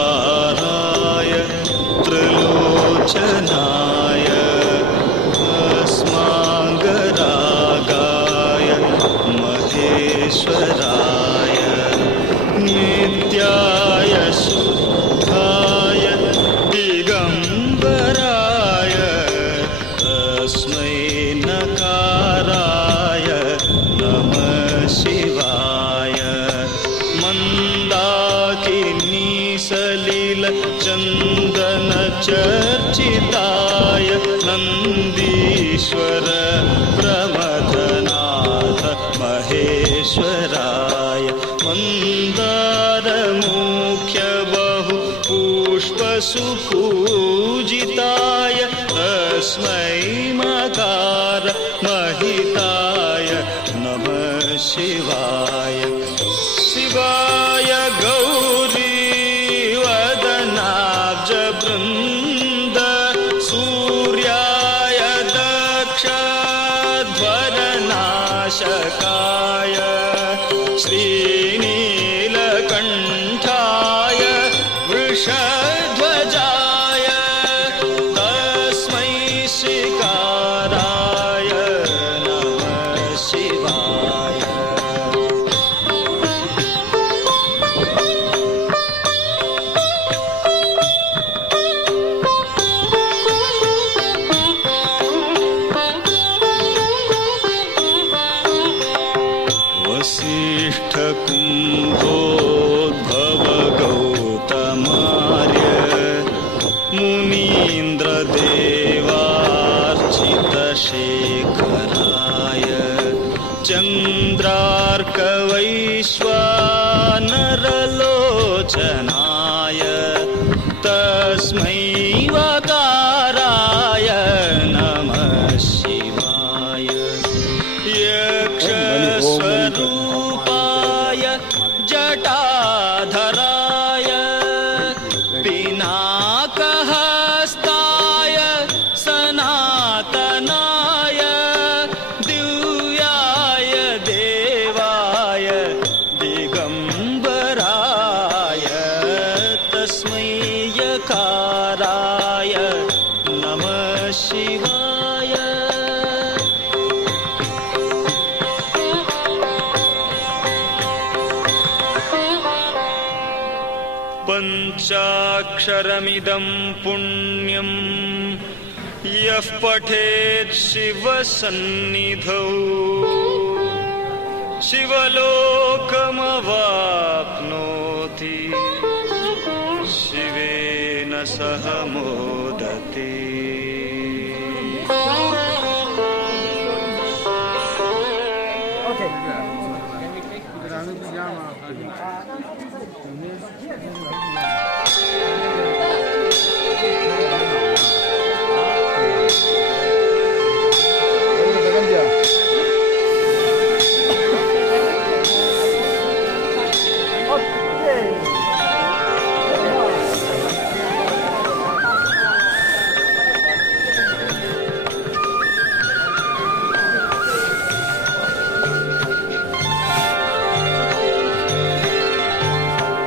नागेन्द्रहाराय त्रिलोचनाय भस्माङ्गरागाय महेश्वराय नित्याय शुद्धाय दिगम्बराय तस्मै नकाराय नमः शिवाय मंदाकिनीसलिल चंदन चर्चिताय नंदीश्वर प्रमथनाथ महेश्वराय मंदारमुख्य बहु पुष्प सुपूजिताय तस्मै मकार महिताय नमः शिवाय शिवाय गौरी वदनाब्ज वृंद सूर्याय दक्षध्वरनाशकाय श्रीनीलकण्ठाय वृषध्वजाय तस्मै श्रीकाराय नमः शिवाय वसिष्ठ कुम्भोद्भव गौतमार्य मुनीन्द्र देवार्चित शेखराय चन्द्रार्क वैश्वानरलोचनाय तस्मै वकाराय नमः शिवाय यक्षस्वरूपाय जटाधराय पिनाकहस्ताय सनातनाय दिव्याय देवाय दिगम्बराय तस्मै यकाराय नमः शिवाय पंचाक्षरमिदं पुण्यं यः पठेत् शिवसन्निधौ शिवलोकमवाप्नोति शिवेन सह मोदते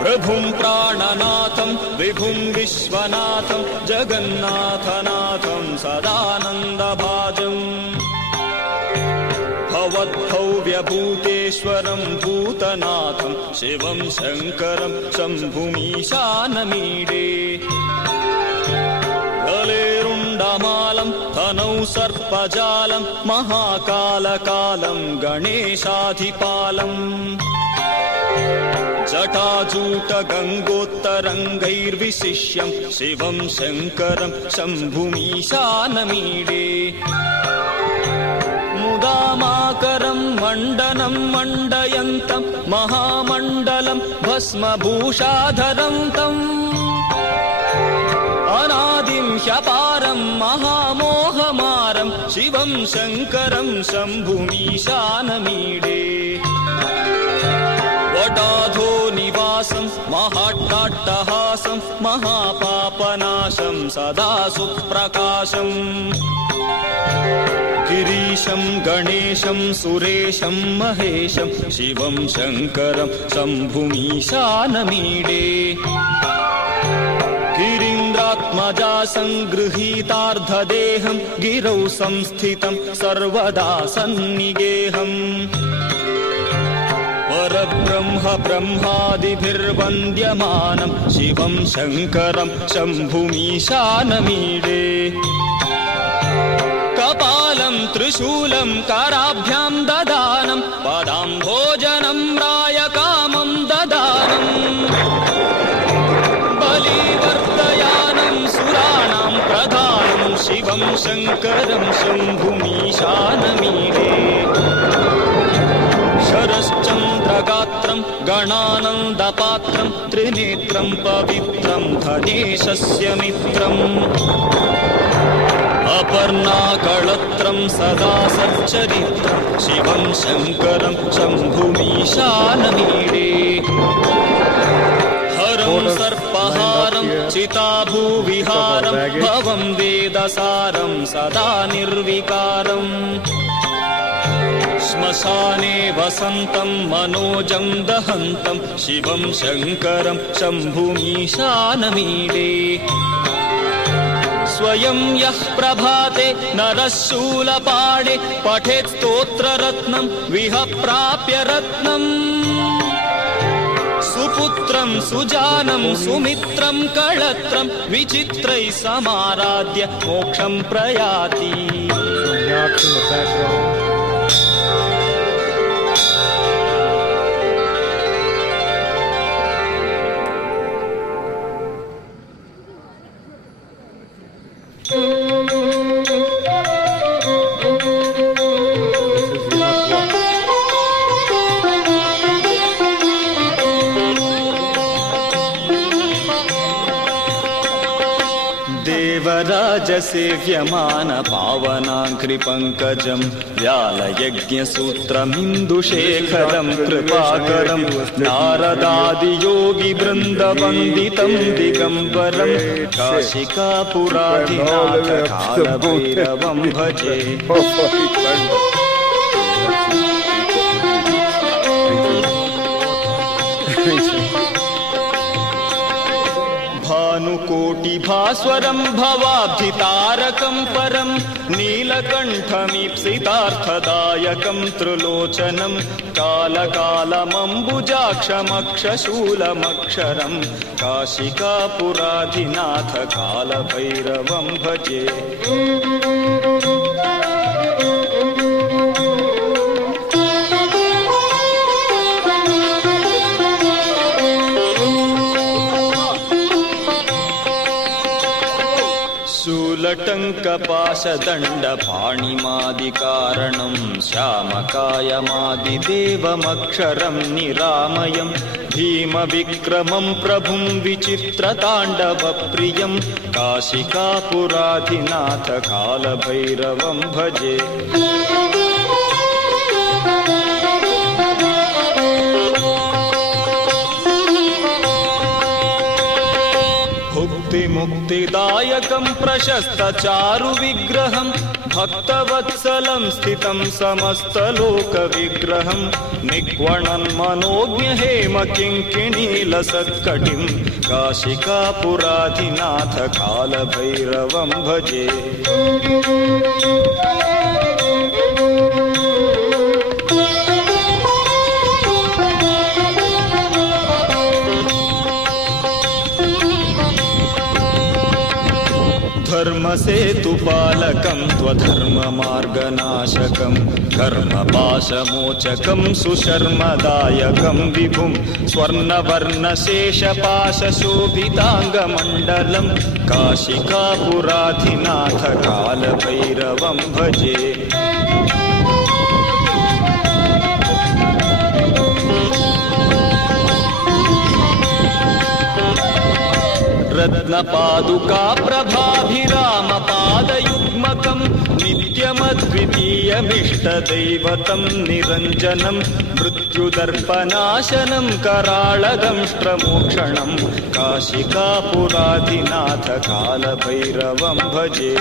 प्रभुं प्राणनाथं विभुं विश्वनाथं जगन्नाथनाथं सदानन्दभाजम् भवद्भव्यभूतेश्वरं भूतनाथं शिवं शङ्करं शम्भुमीशानमीडे गलेरुण्डमालं तनौ सर्पजालं महाकालकालं गणेशाधिपालम् जटाजूटगङ्गोत्तरङ्गैर्विशिष्यं शिवं शङ्करं शम्भुमीशानमीडे मुदामाकरं मण्डनं मण्डयन्तं महामण्डलं भस्मभूषाधरं तम् अनादिं ह्यपारं महामोहमारं शिवं शङ्करं शम्भुमीशानमीडे वटाधो निवा महाविलासं महाट्टाट्टहासं महापापनाशं सदा सुप्रकाशम् गिरीशं गणेशं सुरेशं महेशं शिवं शङ्करं शम्भुमीशानमीडे गिरीन्द्रात्मजा सङ्गृहीतार्धदेहं गिरौ संस्थितं सर्वदा सन्निगेहम् परब्रह्म ब्रह्मादिभिर्वन्द्यमानं शिवं शङ्करं शम्भुमीशानमीडे कपालं त्रिशूलं कराभ्यां ददानं पदाम्भोजनं रायकामं ददानम् बलिवर्तयानं सुराणां प्रधानं शिवं शङ्करं शम्भुमीशानमीडे शरश्चन्द्रगात्रं गणानन्दपात्रं त्रिनेत्रं पवित्रं धनेशस्य मित्रम् अपर्णाकळत्रं सदा सच्चरित्रं शिवं शङ्करं शम्भुमीशानमीडे हरं सर्पहारं चिताभूविहारं भवं वेदसारं सदा निर्विकारम् श्मशाने वसन्तं मनोजं दहन्तं शिवं शङ्करं शम्भुमीशानमीडे स्वयं यः प्रभाते नरः शूलपाणे पठेत् स्तोत्ररत्नं विहप्राप्य रत्नम् सुपुत्रं सुजानं सुमित्रं कळत्रं विचित्रैः समाराध्य मोक्षं प्रयाति देवराजसेव्यमान पावनाङ्घ्रिपङ्कजं व्यालयज्ञसूत्रमिन्दुशेखरं कृपाकरं नारदादियोगिवृन्दवन्दितं दिगम्बरं काशिकापुराधिनाथ कालभैरवं भजे भानुकोटिभास्वरं भवाब्धितारकं परं नीलकण्ठमीप्सितार्थदायकं त्रिलोचनं कालकालमम्बुजाक्षमक्षशूलमक्षरं काशिकापुराधिनाथ कालभैरवं भजे शूलटङ्कपाशदण्डपाणिमादिकारणं श्यामकायमादिदेवमक्षरं निरामयं भीमविक्रमं प्रभुं विचित्रताण्डवप्रियं काशिकापुराधिनाथ कालभैरवं भजे मुक्तिदायकं प्रशस्तचारुविग्रहं भक्तवत्सलं स्थितं समस्तलोकविग्रहं निक्वणन्मनोज्ञहेमकिङ्किणीलसत्कटिं काशिकापुराधिनाथ कालभैरवं भजे धर्मसेतुपालकं त्वधर्ममार्गनाशकं कर्मपाशमोचकं सुशर्मदायकं विभुं स्वर्णवर्णशेषपाशशोभिताङ्गमण्डलं काशिकापुराधिनाथ कालभैरवं भजे रत्नपादुका प्रभाभिरामपादयुग्मकं नित्यमद्वितीयमिष्टदैवतं निरञ्जनं मृत्युदर्पनाशनं कराळदंष्ट्रमोक्षणं काशिकापुराधिनाथ कालभैरवं भजे।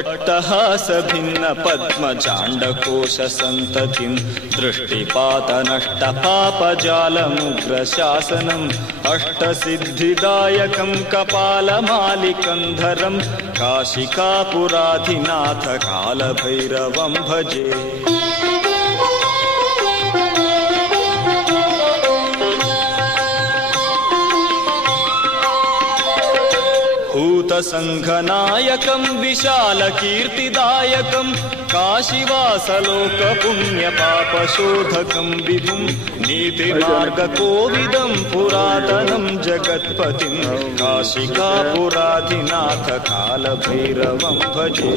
अट्टहासभिन्न पद्मचाण्डकोशसन्ततिं दृष्टिपातनष्टपापजालमुग्रशासनम् अष्टसिद्धिदायकं कपालमालिकन्धरं काशिकापुराधिनाथ कालभैरवं भजे। भूतसङ्घनायकं विशालकीर्तिदायकं काशीवासलोकपुण्यपापशोधकं विभुं नीतिमार्गकोविदं पुरातनं जगत्पतिं काशिकापुराधिनाथ कालभैरवं भजे।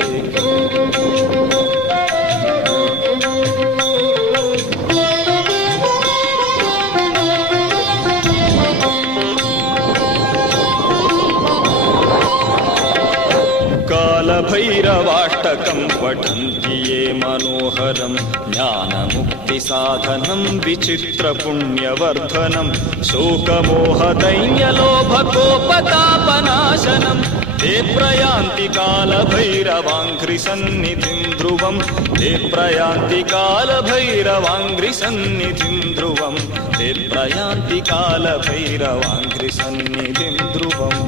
कालभैरवाष्टकं पठन्ति ये मनोहरं ज्ञानमुक्तिसाधनं विचित्रपुण्यवर्धनं शोकमोहदैन्यलोभकोपतापनाशनं ते प्रयान्ति कालभैरवाङ्घ्रिसन्निधिं ध्रुवं ते प्रयान्ति कालभैरवाङ्घ्रिसन्निधिं ध्रुवं ते प्रयान्ति कालभैरवाङ्घ्रिसन्निधिं ध्रुवम्।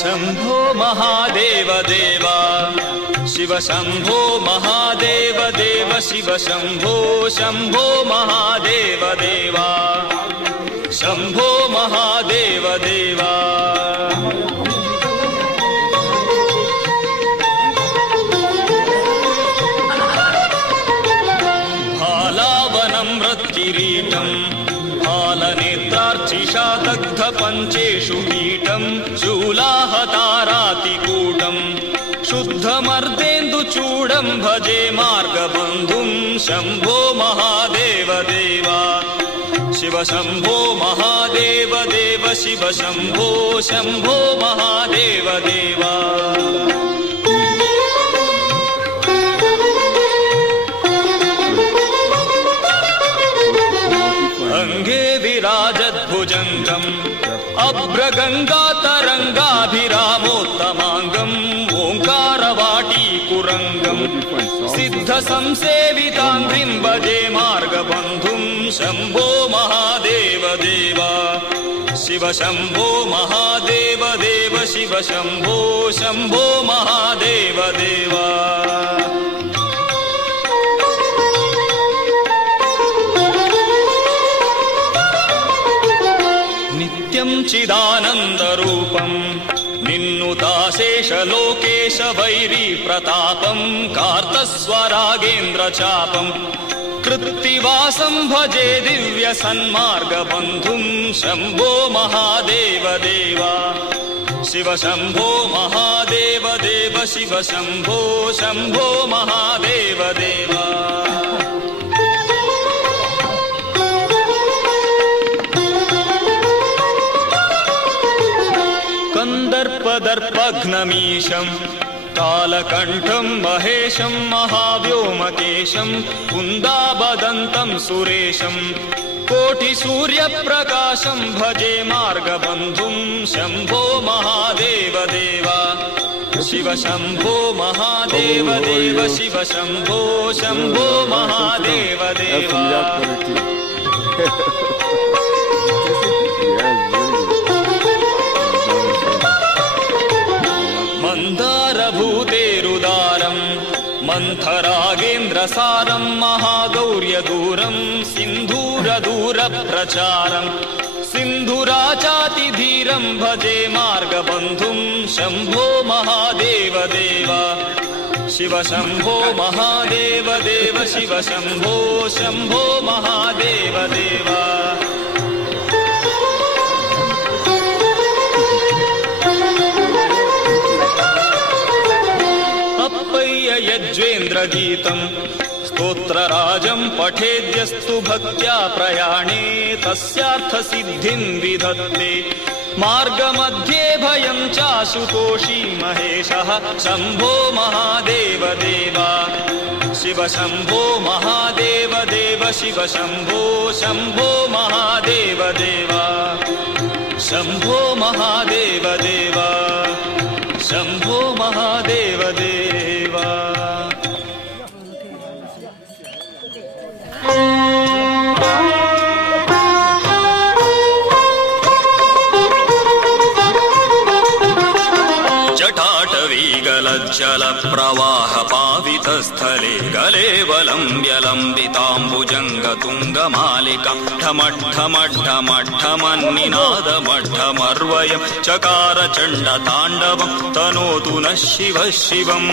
शंभो महादेव देवा शिव शंभो महादेव देव शिव शंभो शंभो महादेव देवा शंभो महादेव देवा। भालावनम्रत्किरीटं हालनेत्रार्चिषा दग्धपञ्चेषु कीटं शूलाहतारातिकूटं शुद्धमर्देन्दुचूडं भजे मार्गबन्धुं शंभो महादेव देवा शिव शंभो महादेव देव शिव शंभो शंभो महादेव देवा। अंगे विराजद्भुजङ्गम् अभ्रगङ्गातरङ्गाभिरामोत्तमाङ्गम् ओङ्कारवाटीकुरङ्गम् सिद्धसंसेविताङ्घ्रिं भजे मार्गबन्धुं शंभो महादेव देवा शिव शंभो महादेव देव शिव शंभो शंभो महादेव देवा। नित्यं चिदानन्दरूपं निन्नुताशेषलोकेश वैरी प्रतापं कार्तस्वरागेन्द्रचापं कृत्तिवासं भजे दिव्यसन्मार्गबन्धुं शंभो महादेव देवा शिव शंभो महादेव देव शिव शंभो शंभो महादेव देवा। कंदर्पदर्पघ्नमीशं कालकण्ठं महेशं महाव्योमकेशं कुन्दाबदन्तं सुरेशं कोटिसूर्यप्रकाशं भजे मार्गबन्धुं शंभो महादेव देवा शिव शंभो महादेव देव शिव शंभो शंभो महादेव देवा। मन्दारभूतेरुदारं मन्थरागेन्द्रसारं महागौर्यदूरं सिन्धूरदूरप्रचारं सिन्धुराचातिधीर शीघ्रं भजे मार्गबन्धुं शम्भो महादेव देव शिव शम्भो महादेव देव शिव शम्भो शम्भो महादेव देव अप्पय्य यज्वेन्द्रगीतं स्तोत्रराजं पठेद्यस्तु भक्त्या प्रयाणे तस्यार्थसिद्धिं विधत्ते मार्गमध्ये भयं चाशुतोषी महेशः शम्भो महादेव देव शिव शम्भो महादेव देव शिव शम्भो शम्भो महादेव देव शम्भो महादेव देव शम्भो महादेव देव जल प्रवाह पावितस्थले गलेवलम्ब्य लम्बिताम्बुजङ्गतुङ्गमालिकां ढमढ्ढमढ्ढमढ्ढमन्निनादमढ्ढमर्वयं चकार चण्डताण्डवं तनोतु नः शिवः शिवम्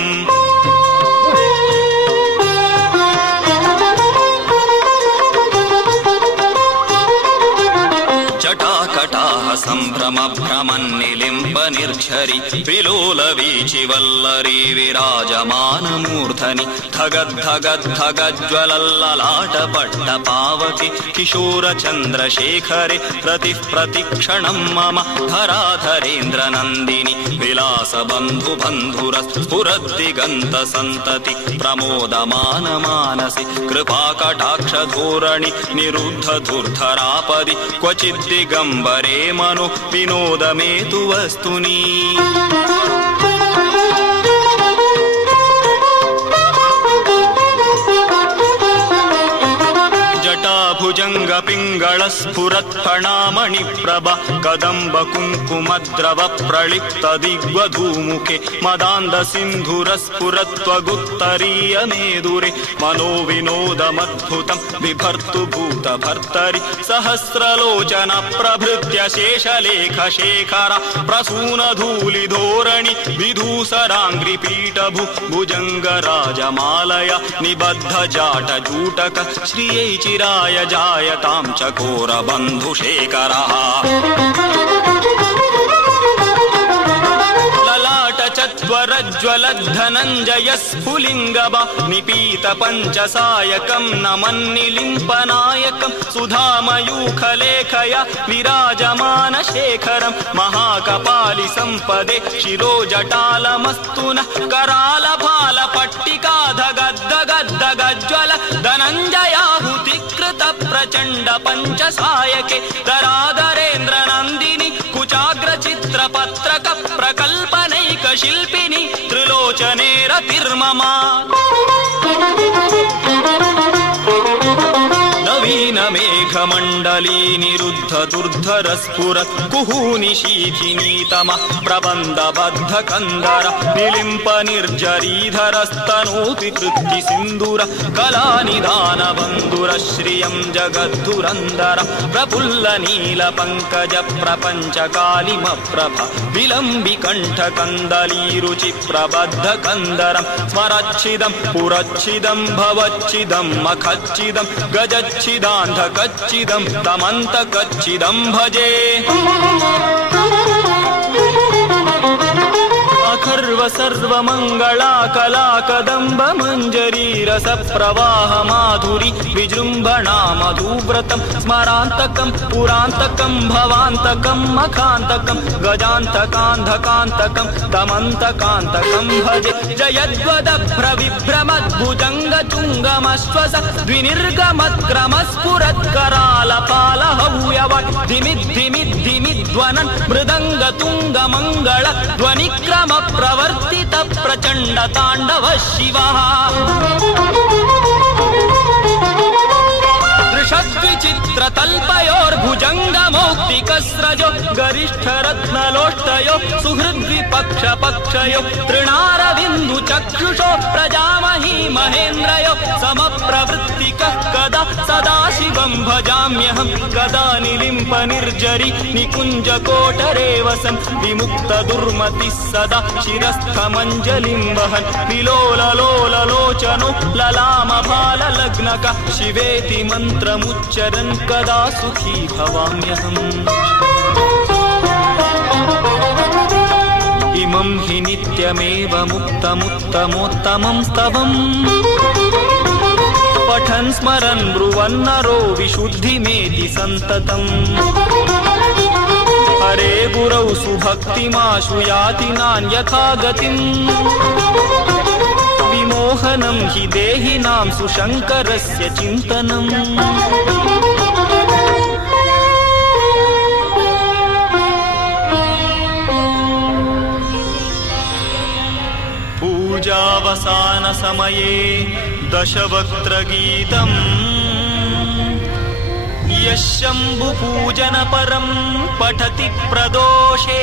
जटाकटाः सम्भ्रम भ्रमन्निलिम्ब निर्झरि विलोलवीचिवल्लरी विराजमानमूर्धनि धगद्धगद्धगज्ज्वलल्ललाटपट्टपावति किशोरचन्द्रशेखरे रतिः प्रतिक्षणं मम धराधरेन्द्रनन्दिनि विलासबन्धुबन्धुरस्फुरद्दिगन्तसन्तति प्रमोदमानमानसि कृपाकटाक्षधोरणि निरुद्धधुर्धरापदि क्वचिद्दिगम्बरे मनो विनोदमेतु वस्तुनि जटाभुजङ्गपिङ्गळस्फुरत्फणामणिप्रभ कदम्बकुङ्कुमद्रव प्रलिप्तदिग्वधूमुखे मदान्दसिन्धुरस्फुरत्वगुत्तरीयमेदुरे मनोविनोदमद्भुतं बिभर्तु भूतभर्तरि सहस्रलोचन प्रभृत्य शेषलेखशेखर प्रसूनधूलिधोरणि विधूसराङ्घ्रिपीठभु भुजङ्गराजमालय निबद्धजाटजूटक श्रियै चिराय जायतां चकोरबन्धुशेखरः ललाटचत्वरज्ज्वलद्धनञ्जयस्फुलिङ्गब निपीतपञ्चसायकं नमन्निलिम्पनायकं सुधामयूखलेखया विराजमानशेखरं महाकपालि सम्पदे शिरोजटालमस्तु नः करालभालपट्टिकाधगद्धगद्धगज्ज्वल धनञ्जयाहुतिकृत प्रचण्ड पञ्चसायके धराधरेन्द्रनन्दिनि कुचाग्रचित्रपत्रक प्रकल्पनैकशिल्पिनि त्रिलोचने रतिर्मम नवीनमेघमण्डली निरुद्धदुर्धरस्फुरत् कुहूनिशीथिनीतमः प्रबन्धबद्धकन्दर निलिम्पनिर्जरीधरस्तनोति कृत्तिसिन्दूर कलानिधानबन्धुरश्रियं जगद्धुरन्दर प्रफुल्लनीलपङ्कज प्रपञ्चकालिमप्रभ विलम्बिकण्ठकन्दलीरुचि प्रबद्धकन्दरं स्मरच्छिदं पुरच्छिदं भवच्छिदं मखच्छिदं गजच्छिदान्धकच्छिदं तमन्तकच्छिदं भजे अखर्व सर्वमङ्गला कला कदम्ब मञ्जरी रसप्रवाह माधुरी विजृम्भणा मधुव्रतं स्मरान्तकं पुरान्तकं भवान्तकं मखान्तकं गजान्तकान्धकान्तकं तमन्तकान्तकं भजे जयद्वदभ्रविभ्रमद्भुजङ्गतुङ्गमश्वस द्विनिर्गमत्क्रमस्फुरत्करालपालहव्यवट् धिमिद्धिमिद्धिमिध्वनन् मृदङ्गतुङ्गमङ्गल ध्वनिक्रम प्रवर्तित प्रचण्ड ताण्डव शिवः दृशद्वि विचित्रतल्पयोर्भुजङ्गमौक्तिकस्रजो गरिष्ठरत्नलोष्टयो सुहृद्विपक्षपक्षयो तृणारविन्दुचक्षुषो प्रजामही महेन्द्रयो समप्रवृत्तिकः कदा सदाशिवं भजाम्यहं कदा निलिम्पनिर्जरि निकुञ्जकोटरे वसन् विमुक्तदुर्मतिः सदा शिरस्थमञ्जलिं वहन् विलोललोललोचनो ललामभाललग्नकः शिवेति मन्त्रमुच्चरन् कदा सुखी भवाम्यहम् इमं हि नित्यमेव मुक्तमुत्तमोत्तमं स्तवम् पठन् स्मरन् ब्रुवन्नरो विशुद्धिमेति सन्ततम् हरे गुरौ सुभक्तिमाशु याति नान्यथा गतिम् विमोहनं हि देहिनां सुशङ्करस्य चिन्तनम् पूजावसानसमये दशवक्त्रगीतम् यः शम्भुपूजनपरं पठति प्रदोषे